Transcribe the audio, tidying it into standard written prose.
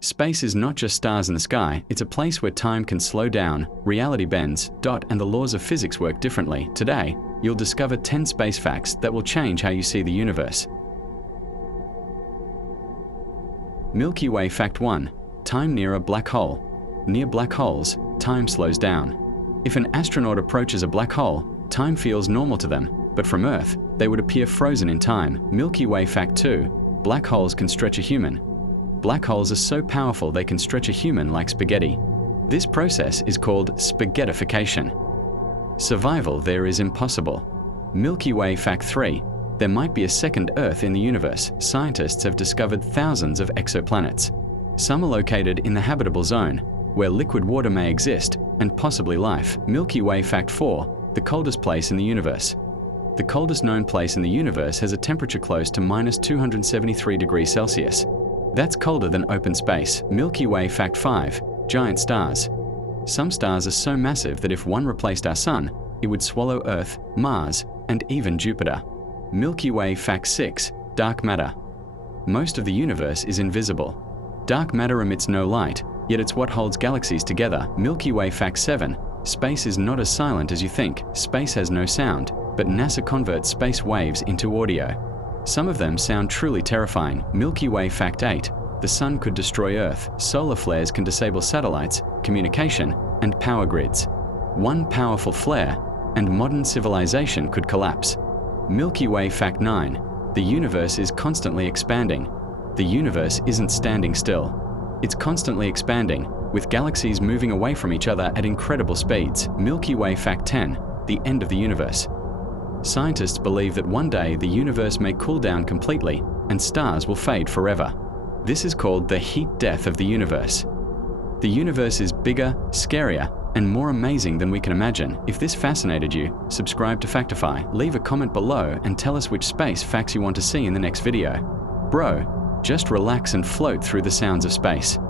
Space is not just stars in the sky, it's a place where time can slow down, reality bends, and the laws of physics work differently. Today, you'll discover 10 space facts that will change how you see the universe. Milky Way Fact 1. Time near a black hole. Near black holes, time slows down. If an astronaut approaches a black hole, time feels normal to them, but from Earth, they would appear frozen in time. Milky Way Fact 2. Black holes can stretch a human. Black holes are so powerful they can stretch a human like spaghetti. This process is called spaghettification. Survival there is impossible. Milky Way Fact 3. There might be a second Earth in the universe. Scientists have discovered thousands of exoplanets. Some are located in the habitable zone, where liquid water may exist, and possibly life. Milky Way Fact 4. The coldest place in the universe. The coldest known place in the universe has a temperature close to -273 degrees Celsius. That's colder than open space. Milky Way Fact 5. Giant stars. Some stars are so massive that if one replaced our Sun, it would swallow Earth, Mars, and even Jupiter. Milky Way Fact 6. Dark matter. Most of the universe is invisible. Dark matter emits no light, yet it's what holds galaxies together. Milky Way Fact 7. Space is not as silent as you think. Space has no sound, but NASA converts space waves into audio. Some of them sound truly terrifying. Milky Way Fact 8. The Sun could destroy Earth. Solar flares can disable satellites, communication, and power grids. One powerful flare, and modern civilization could collapse. Milky Way Fact 9. The universe is constantly expanding. The universe isn't standing still. It's constantly expanding, with galaxies moving away from each other at incredible speeds. Milky Way Fact 10. The end of the universe. Scientists believe that one day the universe may cool down completely and stars will fade forever. This is called the heat death of the universe. The universe is bigger, scarier, and more amazing than we can imagine. If this fascinated you, subscribe to Factify, leave a comment below and tell us which space facts you want to see in the next video. Bro, just relax and float through the sounds of space.